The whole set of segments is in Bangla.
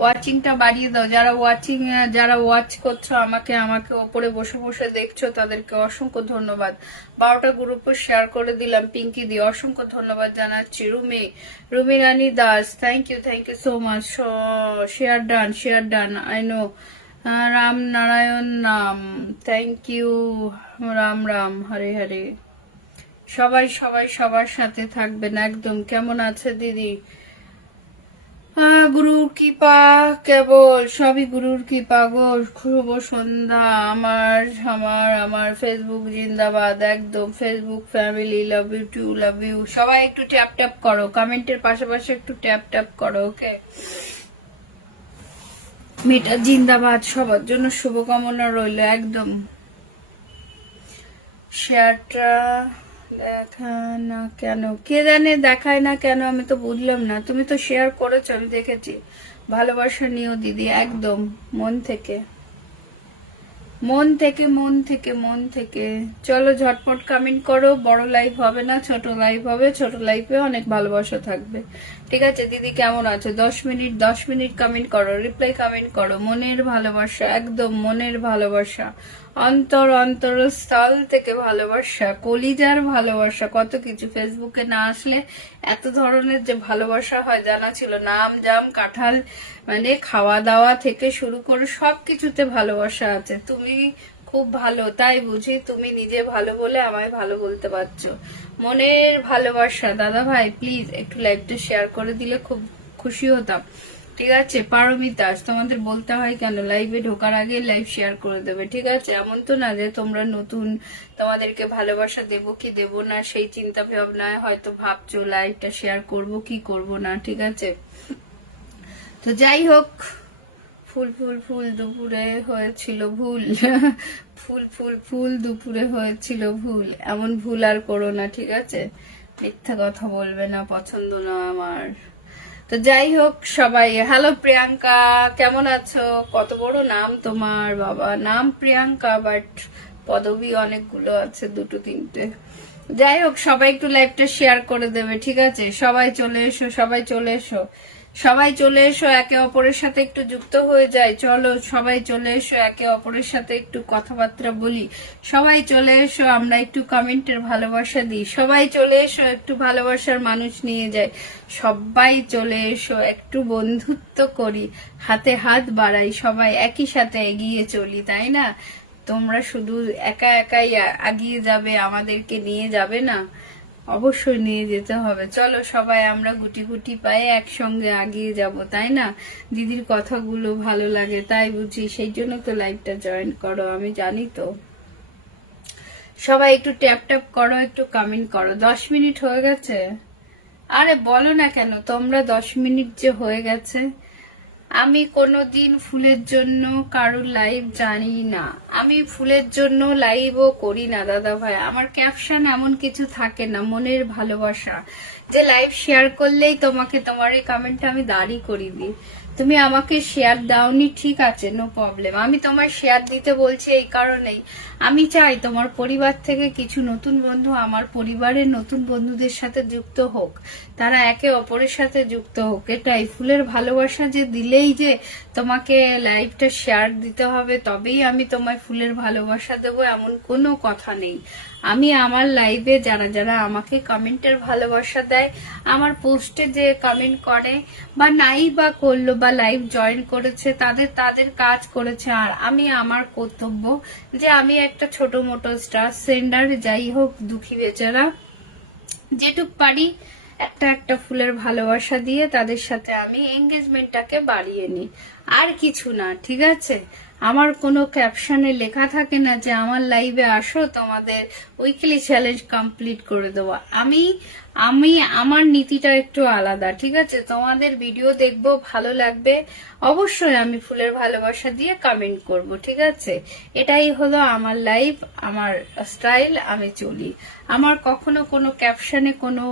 ওয়াচিংটা বাড়িয়ে দাও। যারা ওয়াচিং যারা ওয়াচ করছ, আমাকে আমাকে ওপরে বসে বসে দেখছ, তাদেরকে অসংখ্য ধন্যবাদ। বারোটা গ্রুপে শেয়ার করে দিলাম পিঙ্কি দিয়ে অসংখ্য ধন্যবাদ জানাচ্ছি। Rumi Rumi Rani Das thank you thank you so much share done share done I know Ram Narayan নাম থ্যাংক ইউ রাম রাম হরে হরে সবাই সবাই, সবার সাথে থাকবেন, একদম। কেমন আছে দিদি? গুরুর কৃপা কেবল সবই গুরুর কৃপা গো। শুভ সন্ধ্যা। আমার আমার আমার ফেসবুক জিন্দাবাদ, একদম Facebook family love you too love you সবাই একটু ট্যাপ ট্যাপ করো কমেন্টের পাশাপাশি একটু ট্যাপ ট্যাপ করো ওকে মেয়েটা জিন্দাবাদ, সবার জন্য শুভকামনা রইল, একদম। শেয়ারটা দেখায় না কেন? কে জানে দেখায় না কেন, আমি তো বুঝলাম না। তুমি তো শেয়ার করেছ, আমি দেখেছি। ভালোবাসা নিও দিদি, একদম, মন থেকে। মন থেকে মন থেকে মন থেকে। চলো ঝটপট কমেন্ট করো, বড় লাইভ হবে না, ছোট লাইভ হবে। ছোট লাইভে অনেক ভালোবাসা থাকবে। ঠিক আছে, দিদি কেমন আছো? দশ মিনিট দশ মিনিট কমেন্ট করো রিপ্লাই কমেন্ট করো। মনের ভালোবাসা, একদম মনের ভালোবাসা। অন্তর অন্তর স্থল থেকে ভালোবাসা, কলিজার ভালোবাসা, কত কিছু ফেসবুকে না আসলে এত ধরনের যে ভালোবাসা হয় জানা ছিল। নাম, জাম, কাঁঠাল মানে খাওয়া দাওয়া থেকে শুরু করে সব কিছুতে ভালোবাসা আছে। তুমি খুব ভালো, তাই বুঝি তুমি নিজে ভালো বলে আমায় ভালো বলতে পারছ। মনের ভালোবাসা দাদা ভাই প্লিজ একটু লাইভটা শেয়ার করে দিলে খুব খুশি হতাম। ঠিক আছে? পারমিতা তোমাদের বলতে হয় কেন? লাইভে ঢোকার আগে লাইভ শেয়ার করে দেবে, ঠিক আছে? এমন তো না যে তোমরা নতুন, তোমাদেরকে ভালোবাসা দেব কি দেব না, সেই চিন্তা ভাবনায় হয়তো ভাবছ লাইভটা শেয়ার করব কি করব না, ঠিক আছে? তো যাই হোক, ফুল ফুল ফুল দুপুরে হয়েছিল ভুল। ফুল ফুল ফুল দুপুরে হয়েছিল ভুল। এমন ভুল আর করো না, ঠিক আছে? মিথ্যা কথা বলবে না, পছন্দ না আমার। তো যাই হোক, সবাই হ্যালো প্রিয়াঙ্কা, কেমন আছো? কত বড় নাম তোমার, বাবা, নাম প্রিয়াঙ্কা বাট পদবি অনেকগুলো আছে, দুটো, তিনটে। যাই হোক, সবাই একটু লাইভটা শেয়ার করে দেবে, ঠিক আছে? সবাই চলে এসো, সবাই চলে এসো। সবাই চলে এসো, একে অপরের সাথে একটু যুক্ত হয়ে যায়। চলো, সবাই চলে এসো, একে অপরের সাথে একটু কথাবার্তা বলি। সবাই চলে এসো, আমরা একটু কমেন্টের ভালোবাসা দিই। সবাই চলে এসো, একটু ভালোবাসার মানুষ নিয়ে যায়। সবাই চলে এসো, একটু বন্ধুত্ব করি। হাতে হাত বাড়াই, সবাই একই সাথে এগিয়ে চলি, তাই না? তোমরা শুধু একা একাই আ- এগিয়ে যাবে, আমাদেরকে নিয়ে যাবে না? অবশ্যই নিয়ে যেতে হবে। চলো সবাই আমরা গুটি গুটি পায়ে একসঙ্গে আগিয়ে যাব, তাই না? দিদির কথাগুলো ভালো লাগে, তাই বুঝি। সেই জন্য তো লাইভটা জয়েন করো, আমি জানি তো। সবাই একটু ট্যাপ ট্যাপ করো, একটু কমেন্ট করো। দশ মিনিট হয়ে গেছে? আরে বলো না কেন, তোমরা দশ মিনিট যে হয়ে গেছে। আমি কোনোদিন ফুলের জন্য কারোর লাইভ জানি না। আমি ফুলের জন্য লাইভও করি না, দাদা ভাই। আমার ক্যাপশন এমন কিছু থাকে না, মনের ভালোবাসা। যে লাইভ শেয়ার করলেই তোমাকে, তোমার এই কমেন্টটা আমি দাঁড়ি করি দিই। তুমি আমাকে শেয়ার দাওনি, ঠিক আছে নো প্রবলেম আমি তোমার শেয়ার দিতে বলছি এই কারণেই। আমি চাই তোমার পরিবার থেকে কিছু নতুন বন্ধু আমার পরিবারের নতুন বন্ধুদের সাথে যুক্ত হোক। তারা একে অপরের সাথে যুক্ত হোক। এটাই ফুলের ভালোবাসা যে দিলেই যে তোমাকে লাইফটা শেয়ার দিতে হবে, তবেই আমি তোমায় ফুলের ভালোবাসা দেবো, এমন কোনো কথা নেই। আমি আমার লাইভে যারা যারা আমাকে কমেন্টের ভালোবাসা দেয়, আমার পোস্টে যে কমেন্ট করে, বা নাই বা করল বা লাইভ জয়েন করেছে, তাদের তাদের কাজ করেছে। আর আমি আমার কর্তব্য যে আমি একটা ছোট মোটো স্টার সেন্ডার যাই হোক, দুঃখী বেচারা, যেটুক পারি একটা একটা ফুলের ভালোবাসা দিয়ে তাদের সাথে আমি এঙ্গেজমেন্টটাকে বাড়িয়ে নিই। আর কিছু না, ঠিক আছে? আমার কোনো ক্যাপশনে লেখা থাকে না যে, আমার লাইভে আসো, তোমাদের উইকলি চ্যালেঞ্জ কমপ্লিট করে দেবো। আমি আমি, আমার নীতিটা একটু আলাদা, ঠিক আছে? তোমাদের ভিডিও দেখব, ভালো লাগবে, অবশ্যই আমি ফুলের ভালোবাসা দিয়ে কমেন্ট করব, ঠিক আছে? এটাই হলো আমার লাইফ আমার স্টাইল আমি চলি। আমার কখনো কোনো ক্যাপশনে কোনো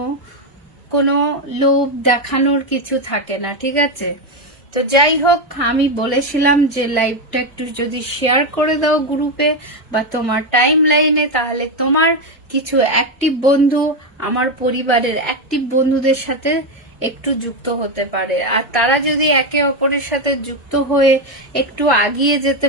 কোনো লোভ দেখানোর কিছু থাকে না, ঠিক আছে? তো যাই হোক, আমি বলেছিলাম যে লাইভটা একটু যদি শেয়ার করে দাও গ্রুপে বা তোমার টাইম লাইনে তাহলে তোমার কিছু অ্যাক্টিভ বন্ধু, আমার পরিবারের অ্যাক্টিভ বন্ধুদের সাথে একটু যুক্ত হতে পারে। আর তারা যদি একে অপরের সাথে যুক্ত হয়ে একটু আগিয়ে যেতে